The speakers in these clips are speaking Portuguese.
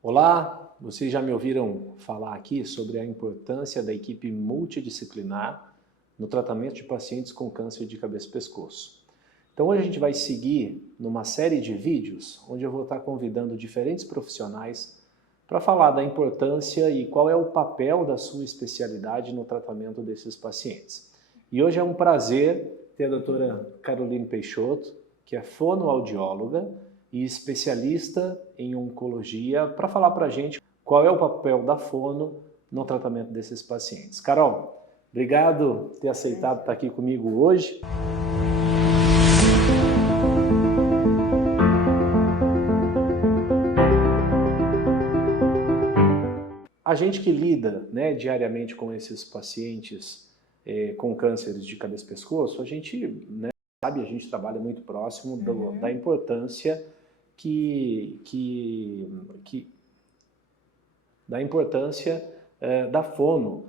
Olá, vocês já me ouviram falar aqui sobre a importância da equipe multidisciplinar no tratamento de pacientes com câncer de cabeça e pescoço. Então hoje a gente vai seguir numa série de vídeos onde eu vou estar convidando diferentes profissionais para falar da importância e qual é o papel da sua especialidade no tratamento desses pacientes. E hoje é um prazer ter a doutora Caroline Peixoto, que é fonoaudióloga e especialista em oncologia, para falar para a gente qual é o papel da fono no tratamento desses pacientes. Carol, obrigado por ter aceitado estar aqui comigo hoje. A gente que lida, diariamente com esses pacientes com cânceres de cabeça e pescoço, a gente sabe, a gente trabalha muito próximo da importância da fono,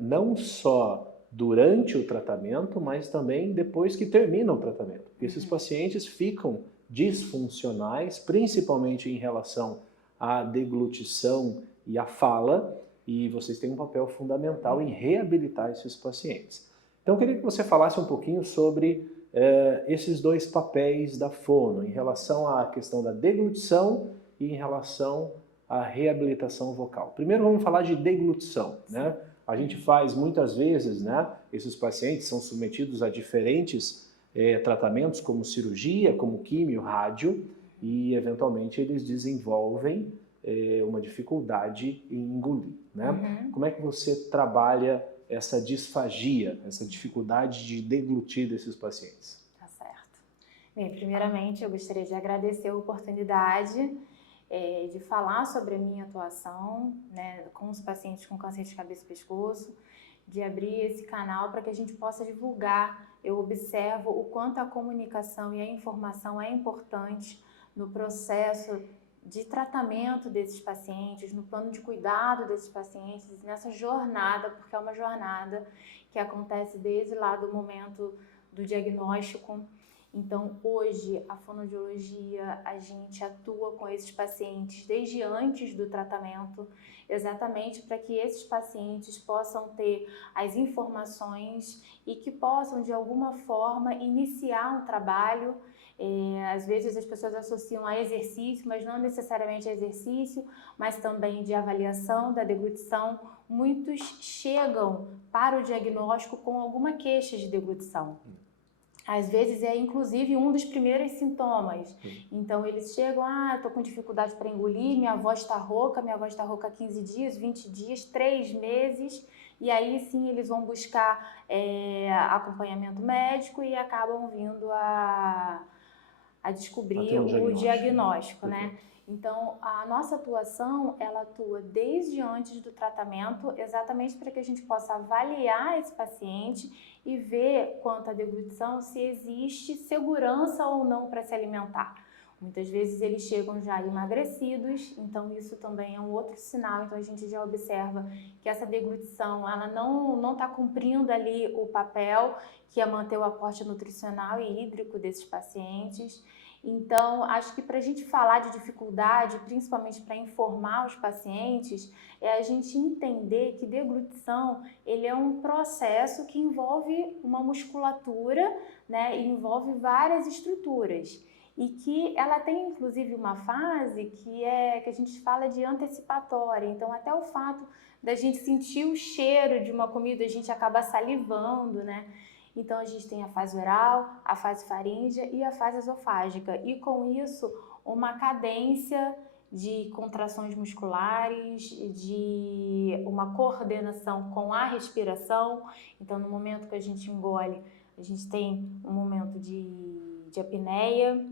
não só durante o tratamento, mas também depois que termina o tratamento. Porque esses pacientes ficam disfuncionais, principalmente em relação à deglutição e à fala, e vocês têm um papel fundamental em reabilitar esses pacientes. Então eu queria que você falasse um pouquinho sobre esses dois papéis da fono, em relação à questão da deglutição e em relação à reabilitação vocal. Primeiro vamos falar de deglutição, né? A gente faz muitas vezes, esses pacientes são submetidos a diferentes tratamentos, como cirurgia, como químio, rádio, e eventualmente eles desenvolvem uma dificuldade em engolir, né? Como é que você trabalha essa disfagia, essa dificuldade de deglutir desses pacientes? Tá certo. Bem, primeiramente eu gostaria de agradecer a oportunidade de falar sobre a minha atuação, com os pacientes com câncer de cabeça e pescoço, de abrir esse canal para que a gente possa divulgar. Eu observo o quanto a comunicação e a informação é importante no processo de tratamento desses pacientes, no plano de cuidado desses pacientes, nessa jornada, porque é uma jornada que acontece desde lá do momento do diagnóstico. Então, hoje, a fonoaudiologia, a gente atua com esses pacientes desde antes do tratamento, exatamente para que esses pacientes possam ter as informações e que possam, de alguma forma, iniciar um trabalho. Às vezes as pessoas associam a exercício, mas não necessariamente a exercício, mas também de avaliação da deglutição. Muitos chegam para o diagnóstico com alguma queixa de deglutição. Às vezes é inclusive um dos primeiros sintomas. Então eles chegam, estou com dificuldade para engolir, minha voz está rouca há 15 dias, 20 dias, 3 meses. E aí sim eles vão buscar acompanhamento médico e acabam vindo a descobrir o diagnóstico, né? Então, a nossa atuação, ela atua desde antes do tratamento, exatamente para que a gente possa avaliar esse paciente e ver quanto à deglutição, se existe segurança ou não para se alimentar. Muitas vezes eles chegam já emagrecidos, então isso também é um outro sinal. Então a gente já observa que essa deglutição, ela não está cumprindo ali o papel que é manter o aporte nutricional e hídrico desses pacientes. Então, acho que para a gente falar de dificuldade, principalmente para informar os pacientes, é a gente entender que deglutição, ele é um processo que envolve uma musculatura, e envolve várias estruturas. E que ela tem, inclusive, uma fase que a gente fala de antecipatória. Então, até o fato da gente sentir o cheiro de uma comida, a gente acaba salivando, Então, a gente tem a fase oral, a fase faríngea e a fase esofágica. E, com isso, uma cadência de contrações musculares, de uma coordenação com a respiração. Então, no momento que a gente engole, a gente tem um momento de apneia.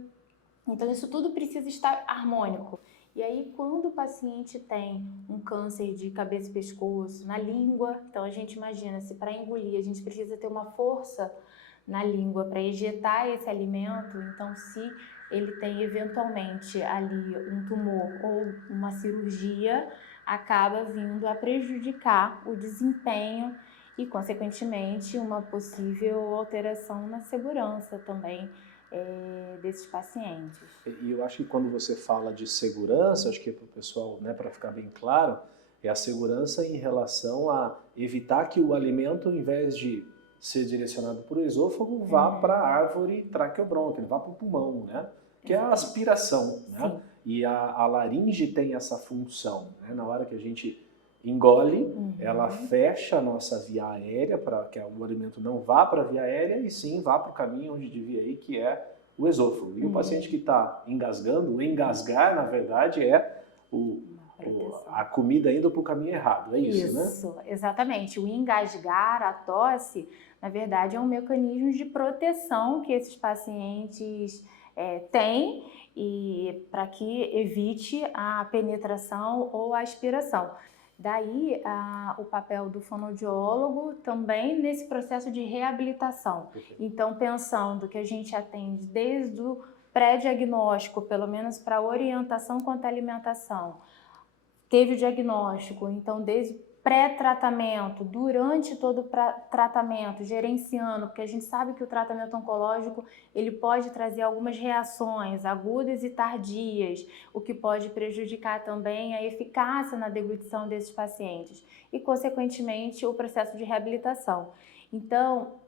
Então, isso tudo precisa estar harmônico. E aí, quando o paciente tem um câncer de cabeça e pescoço na língua, então a gente imagina, se para engolir a gente precisa ter uma força na língua para ejetar esse alimento, então se ele tem eventualmente ali um tumor ou uma cirurgia, acaba vindo a prejudicar o desempenho e, consequentemente, uma possível alteração na segurança também desses pacientes. E eu acho que quando você fala de segurança, acho que para o pessoal, né, para ficar bem claro, é a segurança em relação a evitar que o alimento, ao invés de ser direcionado para o esôfago, vá para a árvore traqueobrônquica, ele vá para o pulmão, né? Que é a aspiração, né? Sim. E a laringe tem essa função, né? Na hora que a gente engole, ela fecha a nossa via aérea para que o alimento não vá para a via aérea e sim vá para o caminho onde devia ir, que é o esôfago. E o paciente que está engasgando, o engasgar, na verdade, é a comida indo para o caminho errado, é isso, né? Isso, exatamente. O engasgar, a tosse, na verdade, é um mecanismo de proteção que esses pacientes têm e para que evite a penetração ou a aspiração. Daí o papel do fonoaudiólogo também nesse processo de reabilitação. Então, pensando que a gente atende desde o pré-diagnóstico, pelo menos para orientação quanto à alimentação, teve o diagnóstico, então desde pré-tratamento, durante todo o tratamento, gerenciando, porque a gente sabe que o tratamento oncológico ele pode trazer algumas reações agudas e tardias, o que pode prejudicar também a eficácia na deglutição desses pacientes e, consequentemente, o processo de reabilitação. Então,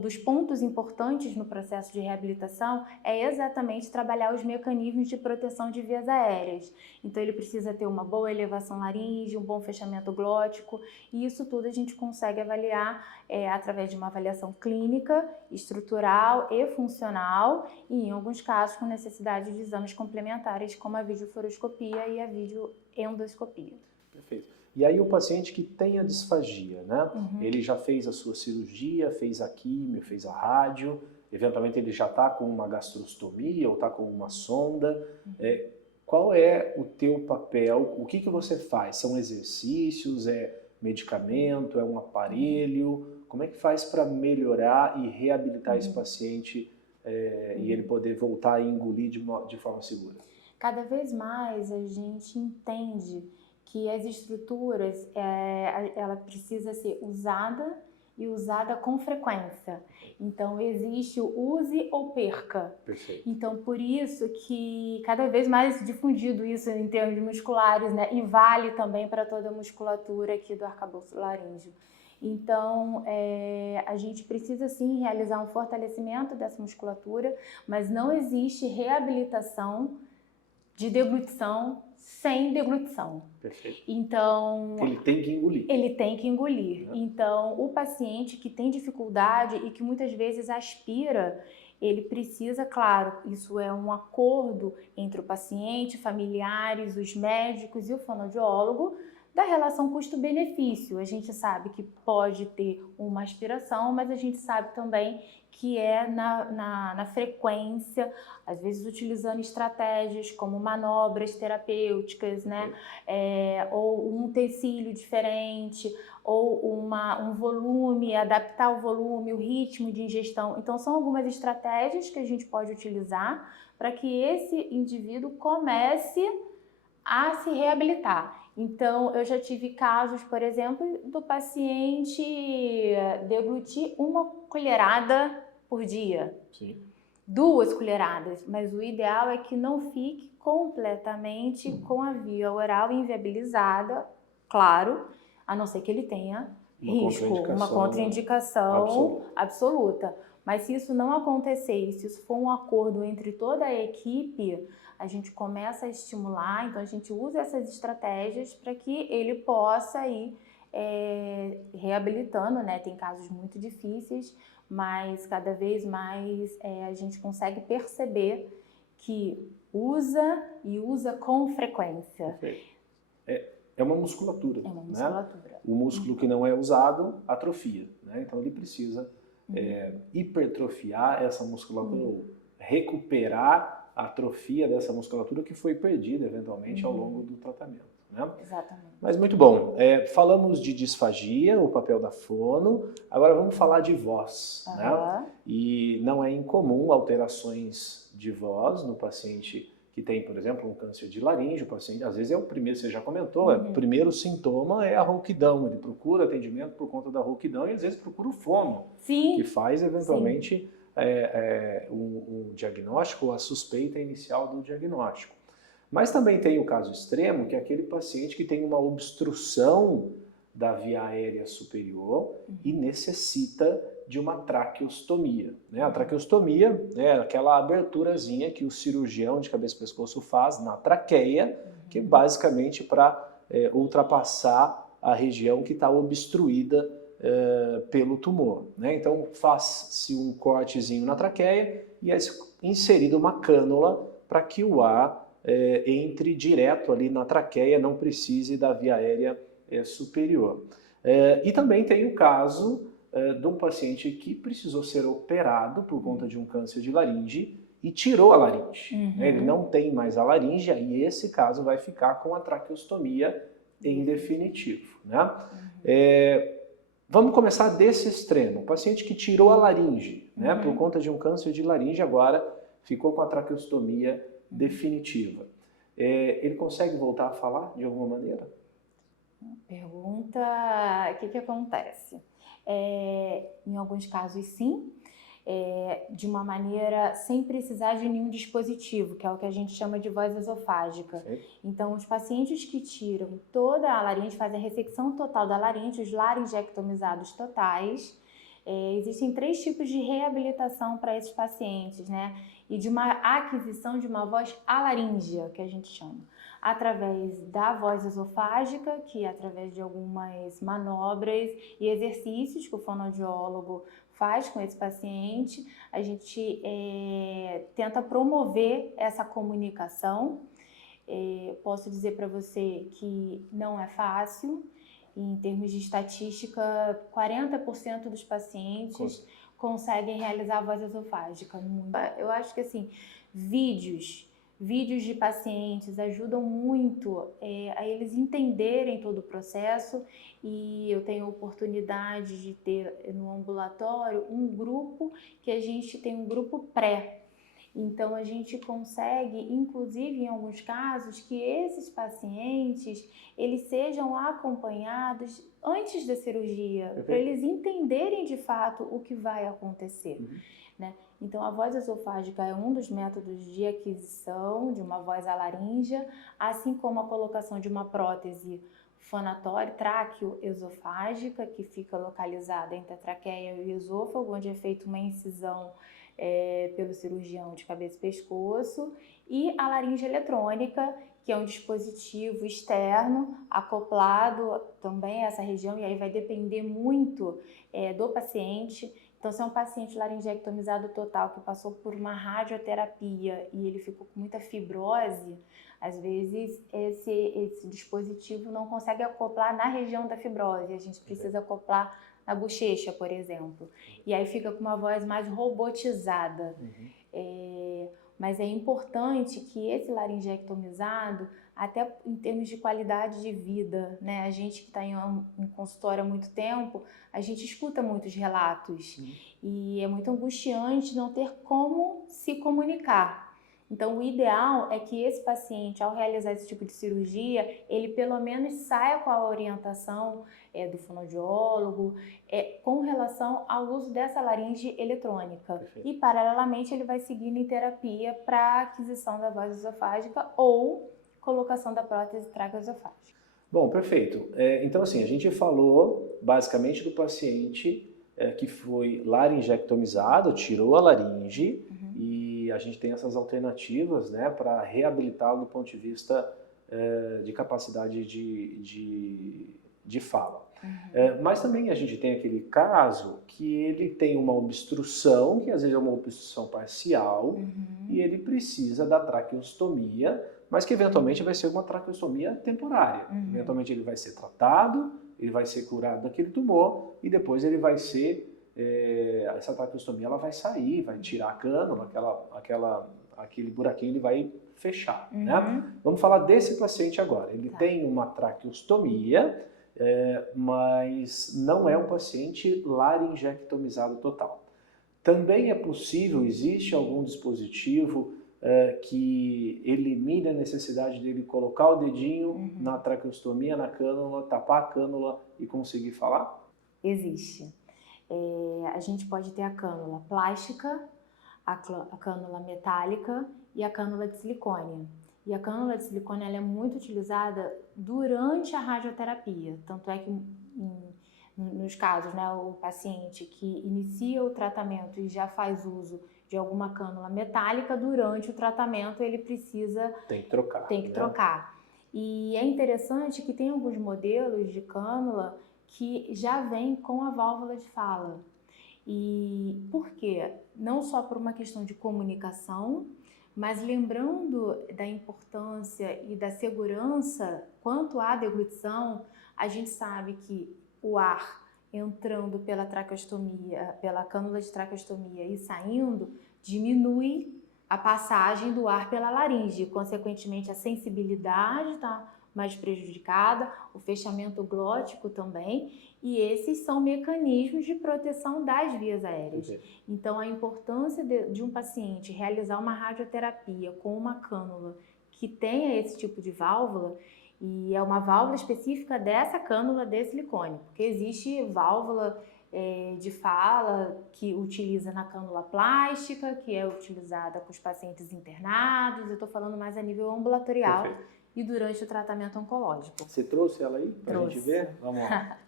dos pontos importantes no processo de reabilitação é exatamente trabalhar os mecanismos de proteção de vias aéreas. Então, ele precisa ter uma boa elevação laríngea, um bom fechamento glótico, e isso tudo a gente consegue avaliar através de uma avaliação clínica, estrutural e funcional, e em alguns casos com necessidade de exames complementares, como a videofluoroscopia e a videoendoscopia. Perfeito. E aí o paciente que tem a disfagia, né? Ele já fez a sua cirurgia, fez a químio, fez a rádio, eventualmente ele já está com uma gastrostomia ou está com uma sonda. Qual é o teu papel? O que você faz? São exercícios? É medicamento? É um aparelho? Como é que faz para melhorar e reabilitar esse paciente e ele poder voltar a engolir de forma segura? Cada vez mais a gente entende que as estruturas, ela precisa ser usada e usada com frequência. Então, existe o use ou perca. Perfeito. Então, por isso que cada vez mais difundido isso em termos musculares, né? E vale também para toda a musculatura aqui do arcabouço laríngeo. Então, a gente precisa sim realizar um fortalecimento dessa musculatura, mas não existe reabilitação de deglutição sem deglutição. Perfeito. Então, ele tem que engolir. Ele tem que engolir. Então, o paciente que tem dificuldade e que muitas vezes aspira, ele precisa, claro, isso é um acordo entre o paciente, familiares, os médicos e o fonoaudiólogo, da relação custo-benefício. A gente sabe que pode ter uma aspiração, mas a gente sabe também que é na frequência, às vezes utilizando estratégias como manobras terapêuticas, né? Ou um utensílio diferente, ou um volume, adaptar o volume, o ritmo de ingestão. Então, são algumas estratégias que a gente pode utilizar para que esse indivíduo comece a se reabilitar. Então, eu já tive casos, por exemplo, do paciente deglutir uma colherada por dia. Sim. 2 colheradas, mas o ideal é que não fique completamente com a via oral inviabilizada, claro, a não ser que ele tenha uma contraindicação absoluta. Mas se isso não acontecer e se isso for um acordo entre toda a equipe, a gente começa a estimular, então a gente usa essas estratégias para que ele possa ir reabilitando, né? Tem casos muito difíceis, mas cada vez mais a gente consegue perceber que usa e usa com frequência. Perfeito. É uma musculatura. É uma musculatura. Né? O músculo que não é usado atrofia, né? Então ele precisa hipertrofiar essa musculatura, ou recuperar a atrofia dessa musculatura que foi perdida eventualmente ao longo do tratamento. Né? Exatamente. Mas muito bom. Falamos de disfagia, o papel da fono. Agora vamos falar de voz. Né? E não é incomum alterações de voz no paciente que tem, por exemplo, um câncer de laringe. O paciente, às vezes é o primeiro, você já comentou, o primeiro sintoma é a rouquidão. Ele procura atendimento por conta da rouquidão e às vezes procura o fono, Sim. que faz eventualmente o diagnóstico ou a suspeita inicial do diagnóstico. Mas também tem o caso extremo, que é aquele paciente que tem uma obstrução da via aérea superior e necessita de uma traqueostomia. Né? A traqueostomia é aquela aberturazinha que o cirurgião de cabeça e pescoço faz na traqueia, que é basicamente para ultrapassar a região que está obstruída pelo tumor. Né? Então faz-se um cortezinho na traqueia e é inserida uma cânula para que o ar entre direto ali na traqueia, não precise da via aérea superior. E também tem o caso de um paciente que precisou ser operado por conta de um câncer de laringe e tirou a laringe. Ele não tem mais a laringe e esse caso vai ficar com a traqueostomia em definitivo. Né? Vamos começar desse extremo. O paciente que tirou a laringe, né, por conta de um câncer de laringe, agora ficou com a traqueostomia definitiva. Ele consegue voltar a falar de alguma maneira? Pergunta, o que acontece? Em alguns casos, sim, de uma maneira sem precisar de nenhum dispositivo, que é o que a gente chama de voz esofágica. Sim. Então, os pacientes que tiram toda a laringe, fazem a ressecção total da laringe, os laringectomizados totais, existem 3 tipos de reabilitação para esses pacientes, né? E de uma aquisição de uma voz alaríngea, que a gente chama. Através da voz esofágica, que é através de algumas manobras e exercícios que o fonoaudiólogo faz com esse paciente, a gente tenta promover essa comunicação. Posso dizer para você que não é fácil. Em termos de estatística, 40% dos pacientes conseguem realizar a voz esofágica. Eu acho que assim, vídeos de pacientes ajudam muito a eles entenderem todo o processo, e eu tenho a oportunidade de ter no ambulatório um grupo que a gente tem um grupo pré. Então, a gente consegue, inclusive em alguns casos, que esses pacientes eles sejam acompanhados antes da cirurgia, para eles entenderem de fato o que vai acontecer. Né? Então, a voz esofágica é um dos métodos de aquisição de uma voz alaríngea, assim como a colocação de uma prótese fonatória, tráqueo-esofágica, que fica localizada entre a traqueia e o esôfago, onde é feita uma incisão pelo cirurgião de cabeça e pescoço, e a laringe eletrônica, que é um dispositivo externo acoplado também a essa região, e aí vai depender muito do paciente. Então, se é um paciente laringectomizado total que passou por uma radioterapia e ele ficou com muita fibrose, às vezes esse dispositivo não consegue acoplar na região da fibrose, a gente precisa acoplar na bochecha, por exemplo. E aí fica com uma voz mais robotizada. Mas é importante que esse laringectomizado, até em termos de qualidade de vida, né? A gente que está em consultório há muito tempo, a gente escuta muitos relatos. E é muito angustiante não ter como se comunicar. Então, o ideal é que esse paciente, ao realizar esse tipo de cirurgia, ele pelo menos saia com a orientação do fonoaudiólogo com relação ao uso dessa laringe eletrônica. Perfeito. E, paralelamente, ele vai seguindo em terapia para aquisição da voz esofágica ou colocação da prótese traqueoesofágica. Bom, perfeito. Então, assim, a gente falou basicamente do paciente que foi laringectomizado, tirou a laringe, e a gente tem essas alternativas, né, para reabilitá-lo do ponto de vista de capacidade de fala. Mas também a gente tem aquele caso que ele tem uma obstrução, que às vezes é uma obstrução parcial, e ele precisa da traqueostomia, mas que eventualmente vai ser uma traqueostomia temporária. Eventualmente ele vai ser tratado, ele vai ser curado daquele tumor, e depois ele vai ser, essa traqueostomia ela vai sair, vai tirar a cânula, aquele buraquinho ele vai fechar. Né? Vamos falar desse paciente agora. Ele tem uma traqueostomia, mas não é um paciente laringectomizado total. Também é possível, existe algum dispositivo que elimine a necessidade dele colocar o dedinho na traqueostomia, na cânula, tapar a cânula e conseguir falar? Existe. A gente pode ter a cânula plástica, a cânula metálica e a cânula de silicone. E a cânula de silicone ela é muito utilizada durante a radioterapia, tanto é que nos casos, né, o paciente que inicia o tratamento e já faz uso de alguma cânula metálica, durante o tratamento ele precisa... Tem que trocar. Tem que trocar. E é interessante que tem alguns modelos de cânula que já vem com a válvula de fala. E por quê? Não só por uma questão de comunicação, mas lembrando da importância e da segurança quanto à deglutição, a gente sabe que o ar entrando pela traqueostomia, pela cânula de traqueostomia e saindo, diminui a passagem do ar pela laringe, consequentemente a sensibilidade está mais prejudicada, o fechamento glótico também, e esses são mecanismos de proteção das vias aéreas. Okay. Então, a importância de um paciente realizar uma radioterapia com uma cânula que tenha esse tipo de válvula, e é uma válvula específica dessa cânula de silicone, porque existe válvula de fala que utiliza na cânula plástica, que é utilizada com os pacientes internados, eu estou falando mais a nível ambulatorial. Perfeito. E durante o tratamento oncológico. Você trouxe ela aí para a gente ver? Vamos lá.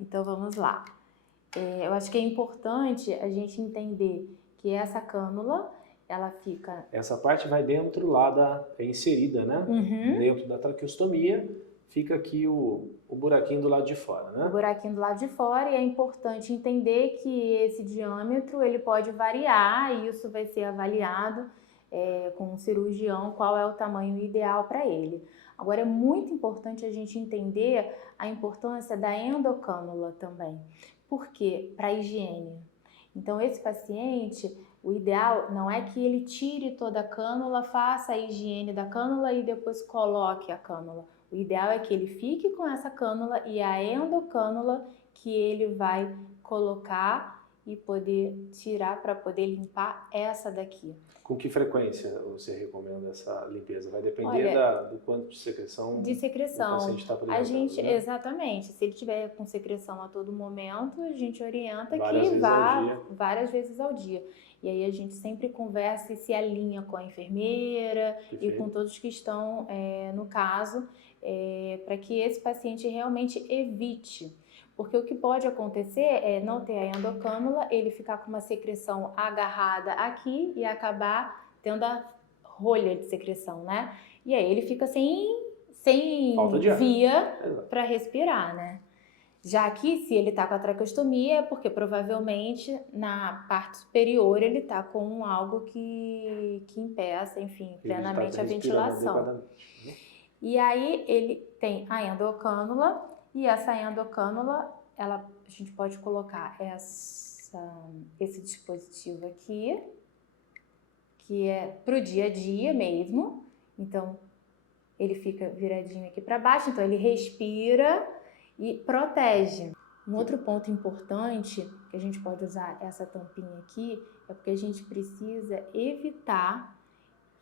Então vamos lá. Eu acho que é importante a gente entender que essa cânula, ela fica... Essa parte vai dentro lá é inserida, né? Uhum. Dentro da traqueostomia, fica aqui o buraquinho do lado de fora, né? O buraquinho do lado de fora, e é importante entender que esse diâmetro ele pode variar, e isso vai ser avaliado com um cirurgião, qual é o tamanho ideal para ele. Agora, é muito importante a gente entender a importância da endocânula também. Por quê? Para a higiene. Então, esse paciente, o ideal não é que ele tire toda a cânula, faça a higiene da cânula e depois coloque a cânula. O ideal é que ele fique com essa cânula e a endocânula que ele vai colocar e poder tirar para poder limpar essa daqui. Com que frequência você recomenda essa limpeza? Vai depender do quanto de secreção o paciente está apresentando, a gente, né? Exatamente. Se ele tiver com secreção a todo momento, a gente orienta várias que vá vezes ao dia. Várias vezes ao dia. E aí a gente sempre conversa e se alinha com a enfermeira. Perfeito. E com todos que estão no caso, para que esse paciente realmente evite. Porque o que pode acontecer é não ter a endocânula, ele ficar com uma secreção agarrada aqui e acabar tendo a rolha de secreção, né? E aí ele fica sem via para respirar, né? Já que se ele tá com a traqueostomia, é porque provavelmente na parte superior ele tá com algo que impeça, enfim, plenamente a ventilação. E aí ele tem a endocânula. E essa endocânula, a gente pode colocar esse dispositivo aqui, que é para o dia a dia mesmo. Então, ele fica viradinho aqui para baixo, então ele respira e protege. Um outro ponto importante, que a gente pode usar essa tampinha aqui, é porque a gente precisa evitar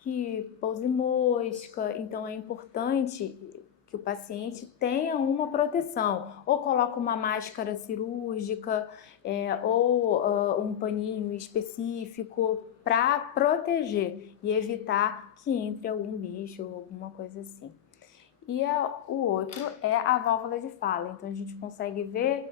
que pouse mosca. Então, é importante que o paciente tenha uma proteção, ou coloca uma máscara cirúrgica, ou um paninho específico para proteger e evitar que entre algum bicho ou alguma coisa assim. E o outro é a válvula de fala, então a gente consegue ver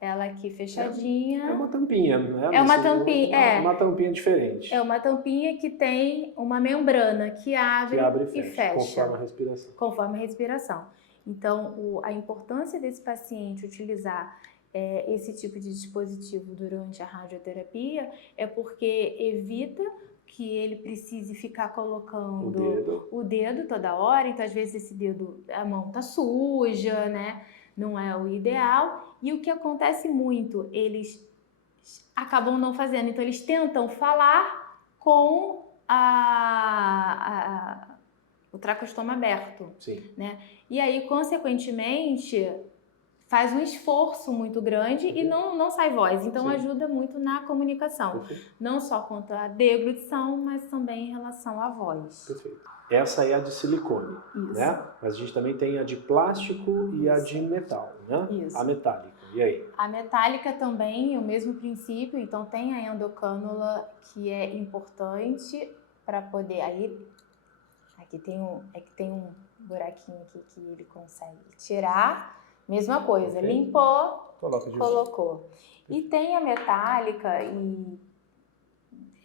ela aqui fechadinha. É uma tampinha, né? É uma tampinha, uma tampinha diferente. É uma tampinha que tem uma membrana que abre e fecha. Conforme a respiração. Conforme a respiração. Então, a importância desse paciente utilizar esse tipo de dispositivo durante a radioterapia é porque evita que ele precise ficar colocando o dedo toda hora. Então, às vezes, a mão tá suja, né? Não é o ideal. E o que acontece muito, eles acabam não fazendo. Então, eles tentam falar com o traqueostoma aberto. Sim. Né? E aí, consequentemente, faz um esforço muito grande e não sai voz. Então Sim. ajuda muito na comunicação. Perfeito. Não só quanto à deglutição, mas também em relação à voz. Perfeito. Essa é a de silicone, Isso. né? Mas a gente também tem a de plástico e a de metal, né? Isso. A metálica. E aí? A metálica também, o mesmo princípio. Então tem a endocânula, que é importante para poder... Aqui tem um buraquinho aqui que ele consegue tirar. Mesma coisa, Okay. limpou, Coloca de colocou. E tem a metálica, e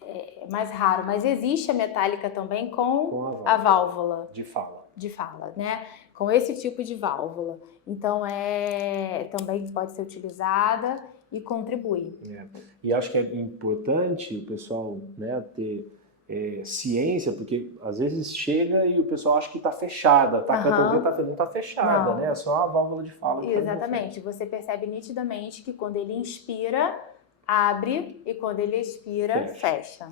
é mais raro, mas existe a metálica também com a válvula de fala, né? Com esse tipo de válvula. Então também pode ser utilizada e contribui. E acho que é importante o pessoal, né, ter ciência, porque às vezes chega e o pessoal acha que está fechada, não está fechada, não. né? É só a válvula de fala. Exatamente. Você percebe nitidamente que quando ele inspira, abre, e quando ele expira, fecha.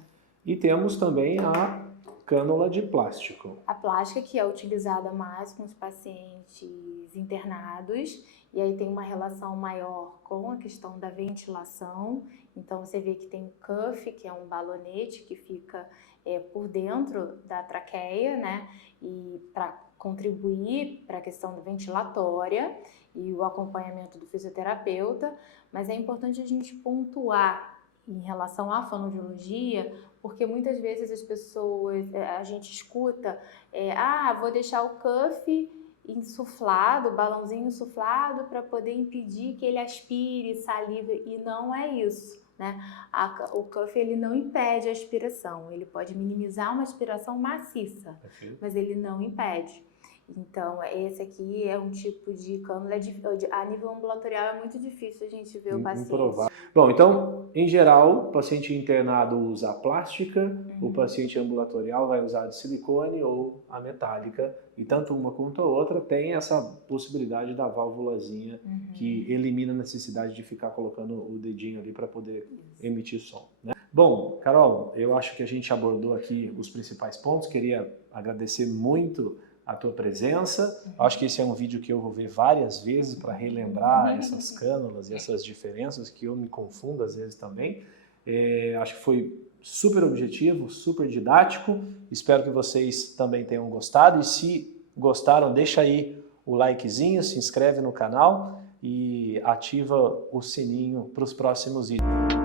E temos também a cânula de plástico. A plástica, que é utilizada mais com os pacientes internados, e aí tem uma relação maior com a questão da ventilação. Então você vê que tem o cuff, que é um balonete que fica por dentro da traqueia, né? E para contribuir para a questão ventilatória e o acompanhamento do fisioterapeuta. Mas é importante a gente pontuar em relação à fonoaudiologia, porque muitas vezes as pessoas, a gente escuta, vou deixar o cuff insuflado, o balãozinho insuflado para poder impedir que ele aspire saliva, e não é isso, né? O cuff, ele não impede a aspiração, ele pode minimizar uma aspiração maciça, mas ele não impede. Então, esse aqui é um tipo de cânula, a nível ambulatorial é muito difícil a gente ver o paciente. Improvável. Bom, então, em geral, o paciente internado usa a plástica, o paciente ambulatorial vai usar a de silicone ou a metálica, e tanto uma quanto a outra tem essa possibilidade da válvulazinha que elimina a necessidade de ficar colocando o dedinho ali para poder emitir som, né? Bom, Carol, eu acho que a gente abordou aqui os principais pontos, queria agradecer muito a tua presença. Acho que esse é um vídeo que eu vou ver várias vezes para relembrar essas cânulas e essas diferenças, que eu me confundo às vezes também. Acho que foi super objetivo, super didático. Espero que vocês também tenham gostado. E se gostaram, deixa aí o likezinho, se inscreve no canal e ativa o sininho para os próximos vídeos.